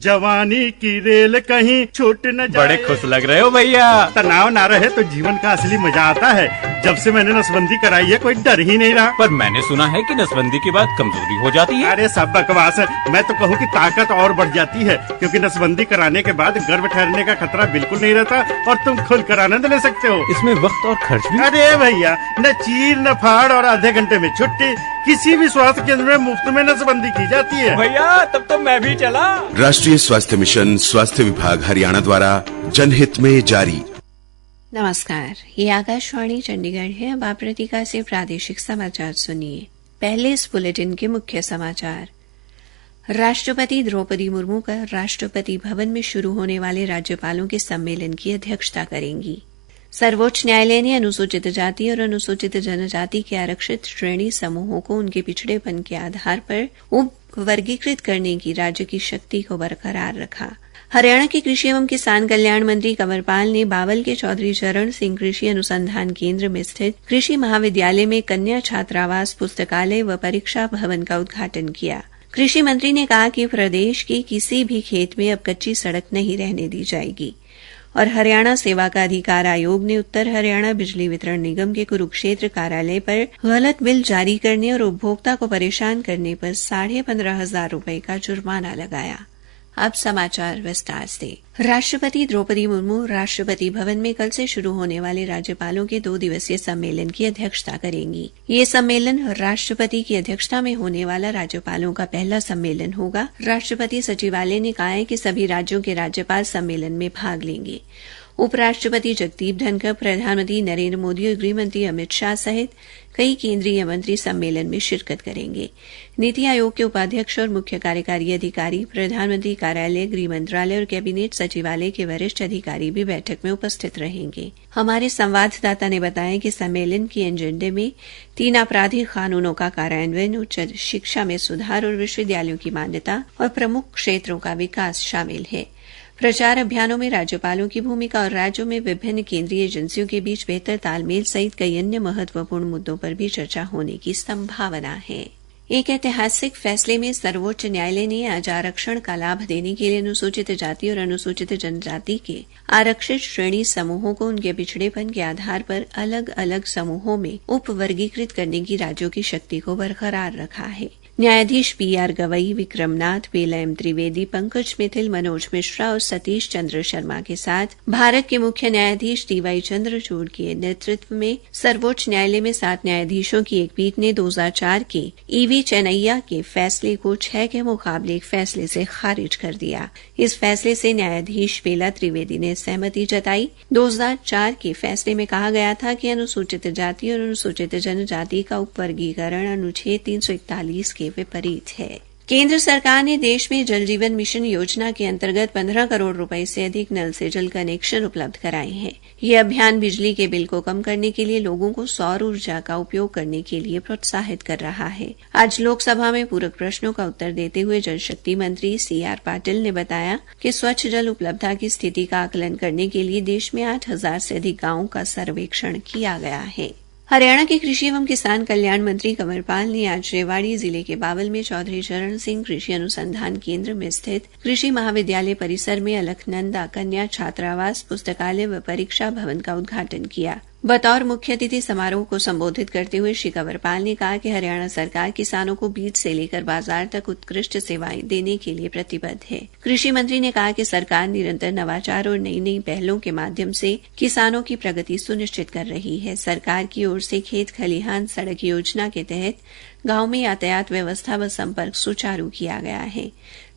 जवानी की रेल कहीं छूट न जाए। बड़े खुश लग रहे हो भैया। तनाव ना रहे तो जीवन का असली मजा आता है। जब से मैंने नसबंदी कराई है कोई डर ही नहीं रहा। पर मैंने सुना है कि नसबंदी के बाद कमजोरी हो जाती है। अरे सब बकवास है। मैं तो कहूँ कि ताकत और बढ़ जाती है, क्योंकि नसबंदी कराने के बाद गर्भ ठहरने का खतरा बिल्कुल नहीं रहता और तुम खुल कर आनंद ले सकते हो। इसमें वक्त और खर्च भी। अरे भैया, न चीर न फाड़ और आधे घंटे में छुट्टी। किसी भी स्वास्थ्य केंद्र में मुफ्त में नसबंदी की जाती है। भैया तब तो मैं भी चला। राष्ट्रीय स्वास्थ्य मिशन, स्वास्थ्य विभाग हरियाणा द्वारा जनहित में जारी। नमस्कार, ये आकाशवाणी चंडीगढ़ है। अब आप रतिका से प्रादेशिक समाचार सुनिए। पहले इस बुलेटिन के मुख्य समाचार। राष्ट्रपति द्रौपदी मुर्मू कल राष्ट्रपति भवन में शुरू होने वाले राज्यपालों के सम्मेलन की अध्यक्षता करेंगी। सर्वोच्च न्यायालय ने अनुसूचित जाति और अनुसूचित जनजाति के आरक्षित श्रेणी समूहों को उनके पिछड़ेपन के आधार पर उप वर्गीकृत करने की राज्य की शक्ति को बरकरार रखा। हरियाणा के कृषि एवं किसान कल्याण मंत्री कंवरपाल ने बावल के चौधरी चरण सिंह कृषि अनुसंधान केंद्र में स्थित कृषि महाविद्यालय में कन्या छात्रावास, पुस्तकालय व परीक्षा भवन का उद्घाटन किया। कृषि मंत्री ने कहा कि प्रदेश के किसी भी खेत में अब कच्ची सड़क नहीं रहने दी जाएगी और हरियाणा सेवा का अधिकार आयोग ने उत्तर हरियाणा बिजली वितरण निगम के कुरुक्षेत्र कार्यालय पर गलत बिल जारी करने और उपभोक्ता को परेशान करने पर 15,500 रुपए का जुर्माना लगाया। अब समाचार विस्तार से। राष्ट्रपति द्रौपदी मुर्मू राष्ट्रपति भवन में कल से शुरू होने वाले राज्यपालों के 2 दिवसीय सम्मेलन की अध्यक्षता करेंगी। ये सम्मेलन राष्ट्रपति की अध्यक्षता में होने वाला राज्यपालों का पहला सम्मेलन होगा। राष्ट्रपति सचिवालय ने कहा है कि सभी राज्यों के राज्यपाल सम्मेलन में भाग लेंगे। उपराष्ट्रपति जगदीप धनखड़, प्रधानमंत्री नरेंद्र मोदी और गृहमंत्री अमित शाह सहित कई केंद्रीय मंत्री सम्मेलन में शिरकत करेंगे। नीति आयोग के उपाध्यक्ष और मुख्य कार्यकारी अधिकारी, प्रधानमंत्री कार्यालय, गृह मंत्रालय और कैबिनेट सचिवालय के वरिष्ठ अधिकारी भी बैठक में उपस्थित रहेंगे। हमारे संवाददाता ने बताया कि सम्मेलन के एजेंडे में 3 आपराधिक कानूनों का कार्यान्वयन, उच्च शिक्षा में सुधार और विश्वविद्यालयों की मान्यता और प्रमुख क्षेत्रों का विकास शामिल है। प्रचार अभियानों में राज्यपालों की भूमिका और राज्यों में विभिन्न केंद्रीय एजेंसियों के बीच बेहतर तालमेल सहित कई अन्य महत्वपूर्ण मुद्दों पर भी चर्चा होने की संभावना है। एक ऐतिहासिक फैसले में सर्वोच्च न्यायालय ने आज आरक्षण का लाभ देने के लिए अनुसूचित जाति और अनुसूचित जनजाति के आरक्षित श्रेणी समूहों को उनके पिछड़ेपन के आधार पर अलग अलग समूहों में उप वर्गीकृत करने की राज्यों की शक्ति को बरकरार रखा है। न्यायाधीश PR गवई, विक्रमनाथ, बेला त्रिवेदी, पंकज मिथिल, मनोज मिश्रा और सतीश चंद्र शर्मा के साथ भारत के मुख्य न्यायाधीश DY चंद्रचूड़ के नेतृत्व में सर्वोच्च न्यायालय में 7 न्यायाधीशों की एक पीठ ने 2004 के EV चेन्नैया के फैसले को 6 के मुकाबले एक फैसले से खारिज कर दिया। इस फैसले से न्यायाधीश बेला त्रिवेदी ने सहमति जताई। 2004 के फैसले में कहा गया था कि अनुसूचित जाति और अनुसूचित जनजाति का उपवर्गीकरण अनुच्छेद 341 के विपरीत है। केंद्र सरकार ने देश में जल जीवन मिशन योजना के अंतर्गत 15 करोड़ रुपए से अधिक नल से जल कनेक्शन उपलब्ध कराए हैं। यह अभियान बिजली के बिल को कम करने के लिए लोगों को सौर ऊर्जा का उपयोग करने के लिए प्रोत्साहित कर रहा है। आज लोकसभा में पूरक प्रश्नों का उत्तर देते हुए जल शक्ति मंत्री CR पाटिल ने बताया कि स्वच्छ जल उपलब्धता की स्थिति का आकलन करने के लिए देश में 8,000 से अधिक गांवों का सर्वेक्षण किया गया है। हरियाणा के कृषि एवं किसान कल्याण मंत्री कंवरपाल ने आज रेवाड़ी जिले के बावल में चौधरी चरण सिंह कृषि अनुसंधान केंद्र में स्थित कृषि महाविद्यालय परिसर में अलखनंदा कन्या छात्रावास, पुस्तकालय व परीक्षा भवन का उद्घाटन किया। बतौर मुख्य अतिथि समारोह को संबोधित करते हुए श्री कंवरपाल ने कहा कि हरियाणा सरकार किसानों को बीज से लेकर बाजार तक उत्कृष्ट सेवाएं देने के लिए प्रतिबद्ध है। कृषि मंत्री ने कहा कि सरकार निरंतर नवाचार और नई नई पहलों के माध्यम से किसानों की प्रगति सुनिश्चित कर रही है। सरकार की ओर से खेत खलिहान सड़क योजना के तहत गांव में यातायात व्यवस्था व संपर्क सुचारू किया गया है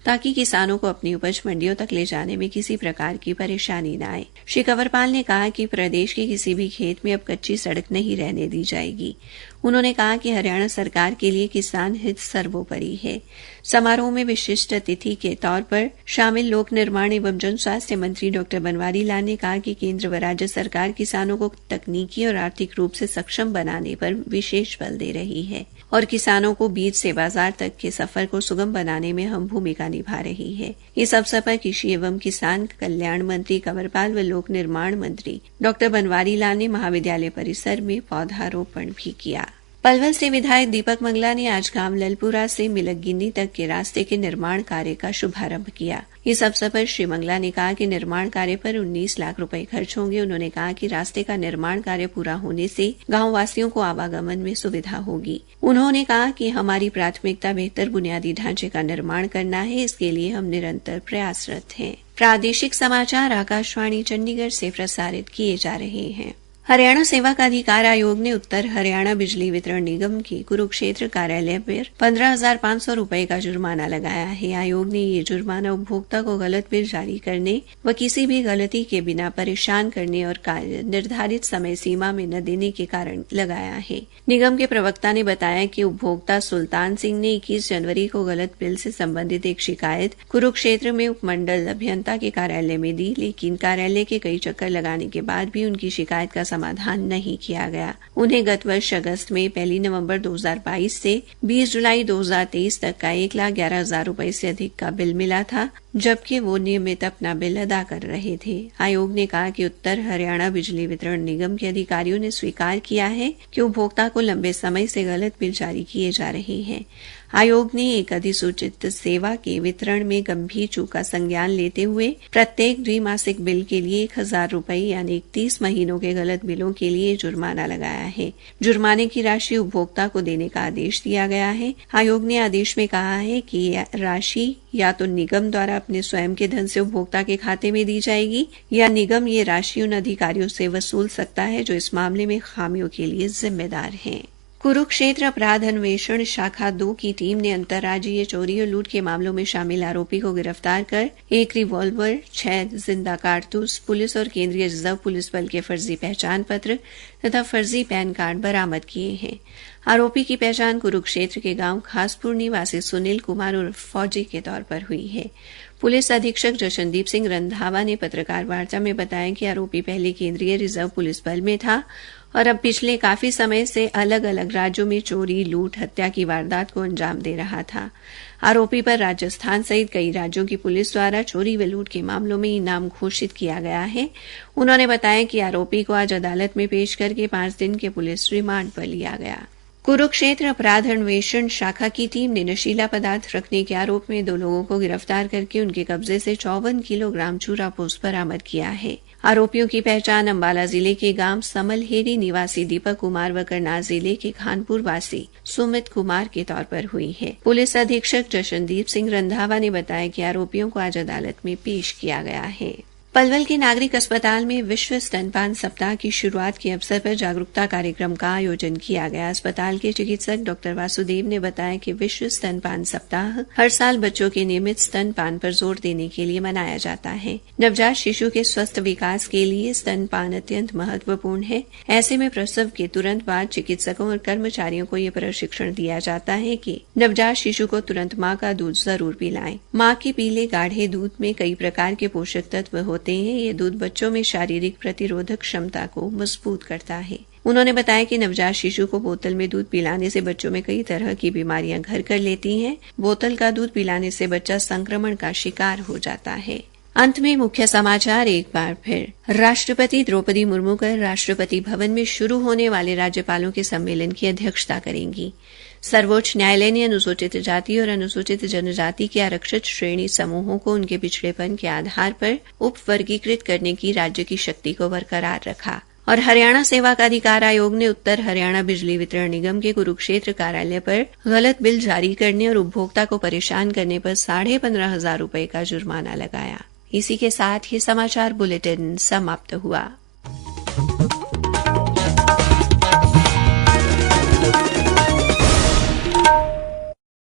ताकि किसानों को अपनी उपज मंडियों तक ले जाने में किसी प्रकार की परेशानी न आए। श्री कंवरपाल ने कहा कि प्रदेश के किसी भी खेत में अब कच्ची सड़क नहीं रहने दी जाएगी। उन्होंने कहा कि हरियाणा सरकार के लिए किसान हित सर्वोपरि है। समारोह में विशिष्ट अतिथि के तौर पर शामिल लोक निर्माण एवं जन स्वास्थ्य मंत्री डॉ बनवारी लाल ने कहा कि केंद्र व राज्य सरकार किसानों को तकनीकी और आर्थिक रूप से सक्षम बनाने पर विशेष बल दे रही है और किसानों को बीज से बाजार तक के सफर को सुगम बनाने में अहम भूमिका निभा रही है। इस अवसर पर कृषि एवं किसान कल्याण मंत्री कंवरपाल व लोक निर्माण मंत्री डॉ बनवारी लाल ने महाविद्यालय परिसर में पौधारोपण भी किया। पलवल से विधायक दीपक मंगला ने आज गांव ललपुरा से मिलकगिन्नी तक के रास्ते के निर्माण कार्य का शुभारंभ किया। इस अवसर पर श्री मंगला ने कहा कि निर्माण कार्य पर 19 लाख रुपए खर्च होंगे। उन्होंने कहा कि रास्ते का निर्माण कार्य पूरा होने से गांव वासियों को आवागमन में सुविधा होगी। उन्होंने कहा कि हमारी प्राथमिकता बेहतर बुनियादी ढांचे का निर्माण करना है, इसके लिए हम निरंतर प्रयासरत हैं। प्रादेशिक समाचार आकाशवाणी चंडीगढ़ से प्रसारित किए जा रहे हैं। हरियाणा सेवा का अधिकार आयोग ने उत्तर हरियाणा बिजली वितरण निगम के कुरुक्षेत्र कार्यालय पर 15,500 रुपए का जुर्माना लगाया है। आयोग ने ये जुर्माना उपभोक्ता को गलत बिल जारी करने व किसी भी गलती के बिना परेशान करने और कार्य निर्धारित समय सीमा में न देने के कारण लगाया है। निगम के प्रवक्ता ने बताया कि उपभोक्ता सुल्तान सिंह ने 21 जनवरी को गलत बिल से संबंधित एक शिकायत कुरुक्षेत्र में उपमंडल अभियंता के कार्यालय में दी, लेकिन कार्यालय के कई चक्कर लगाने के बाद भी उनकी शिकायत का समाधान नहीं किया गया। उन्हें गत वर्ष अगस्त में 1 नवंबर 2022 से 20 जुलाई 2023 तक का 1,11,000 रुपए से अधिक का बिल मिला था, जबकि वो नियमित अपना बिल अदा कर रहे थे। आयोग ने कहा कि उत्तर हरियाणा बिजली वितरण निगम के अधिकारियों ने स्वीकार किया है कि उपभोक्ता को लंबे समय से गलत बिल जारी किए जा रहे हैं। आयोग ने एक अधिसूचित सेवा के वितरण में गंभीर चूक का संज्ञान लेते हुए प्रत्येक द्विमासिक बिल के लिए 1,000 रुपए यानी 30 महीनों के गलत बिलों के लिए जुर्माना लगाया है। जुर्माने की राशि उपभोक्ता को देने का आदेश दिया गया है। आयोग ने आदेश में कहा है कि यह राशि या तो निगम द्वारा अपने स्वयं के धन से उपभोक्ता के खाते में दी जाएगी या निगम ये राशि उन अधिकारियों से वसूल सकता है जो इस मामले में खामियों के लिए जिम्मेदार हैं। कुरुक्षेत्र अपराध अन्वेषण शाखा 2 की टीम ने अंतर्राज्यीय चोरी और लूट के मामलों में शामिल आरोपी को गिरफ्तार कर 1 रिवॉल्वर, 6 जिंदा कारतूस, पुलिस और केंद्रीय रिजर्व पुलिस बल के फर्जी पहचान पत्र तथा फर्जी पैन कार्ड बरामद किए हैं। आरोपी की पहचान कुरुक्षेत्र के गांव खासपुर निवासी सुनील कुमार और फौजी के तौर पर हुई है। पुलिस अधीक्षक जशनदीप सिंह रंधावा ने पत्रकार वार्ता में बताया कि आरोपी पहले केंद्रीय रिजर्व पुलिस बल में था और अब पिछले काफी समय से अलग अलग राज्यों में चोरी, लूट, हत्या की वारदात को अंजाम दे रहा था। आरोपी पर राजस्थान सहित कई राज्यों की पुलिस द्वारा चोरी व लूट के मामलों में इनाम घोषित किया गया है। उन्होंने बताया कि आरोपी को आज अदालत में पेश करके 5 दिन के पुलिस रिमांड पर लिया गया। कुरुक्षेत्र अपराध अन्वेषण शाखा की टीम ने नशीला पदार्थ रखने के आरोप में 2 लोगों को गिरफ्तार करके उनके कब्जे से 54 किलोग्राम चूरा पोस्त बरामद किया है। आरोपियों की पहचान अंबाला जिले के गांव समलहेरी निवासी दीपक कुमार व करनाल जिले के खानपुर वासी सुमित कुमार के तौर पर हुई है। पुलिस अधीक्षक जशनदीप सिंह रंधावा ने बताया कि आरोपियों को आज अदालत में पेश किया गया है। पलवल के नागरिक अस्पताल में विश्व स्तनपान सप्ताह की शुरुआत के अवसर पर जागरूकता कार्यक्रम का आयोजन किया गया। अस्पताल के चिकित्सक डॉक्टर वासुदेव ने बताया कि विश्व स्तनपान सप्ताह हर साल बच्चों के नियमित स्तनपान पर जोर देने के लिए मनाया जाता है। नवजात शिशु के स्वस्थ विकास के लिए स्तनपान अत्यंत महत्वपूर्ण है। ऐसे में प्रसव के तुरंत बाद चिकित्सकों और कर्मचारियों को यह प्रशिक्षण दिया जाता है कि नवजात शिशु को तुरंत मां का दूध जरूर पिलाएं। मां के पीले गाढ़े दूध में कई प्रकार के पोषक तत्व होते हैं। ये दूध बच्चों में शारीरिक प्रतिरोधक क्षमता को मजबूत करता है। उन्होंने बताया कि नवजात शिशु को बोतल में दूध पिलाने से बच्चों में कई तरह की बीमारियां घर कर लेती हैं। बोतल का दूध पिलाने से बच्चा संक्रमण का शिकार हो जाता है। अंत में मुख्य समाचार एक बार फिर। राष्ट्रपति द्रौपदी मुर्मू कल राष्ट्रपति भवन में शुरू होने वाले राज्यपालों के सम्मेलन की अध्यक्षता करेंगी। सर्वोच्च न्यायालय ने अनुसूचित जाति और अनुसूचित जनजाति के आरक्षित श्रेणी समूहों को उनके पिछड़ेपन के आधार पर उप वर्गीकृत करने की राज्य की शक्ति को बरकरार रखा। और हरियाणा सेवा का अधिकार आयोग ने उत्तर हरियाणा बिजली वितरण निगम के कुरुक्षेत्र कार्यालय पर गलत बिल जारी करने और उपभोक्ता को परेशान करने पर 15,500 रुपए का जुर्माना लगाया। इसी के साथ ये समाचार बुलेटिन समाप्त हुआ।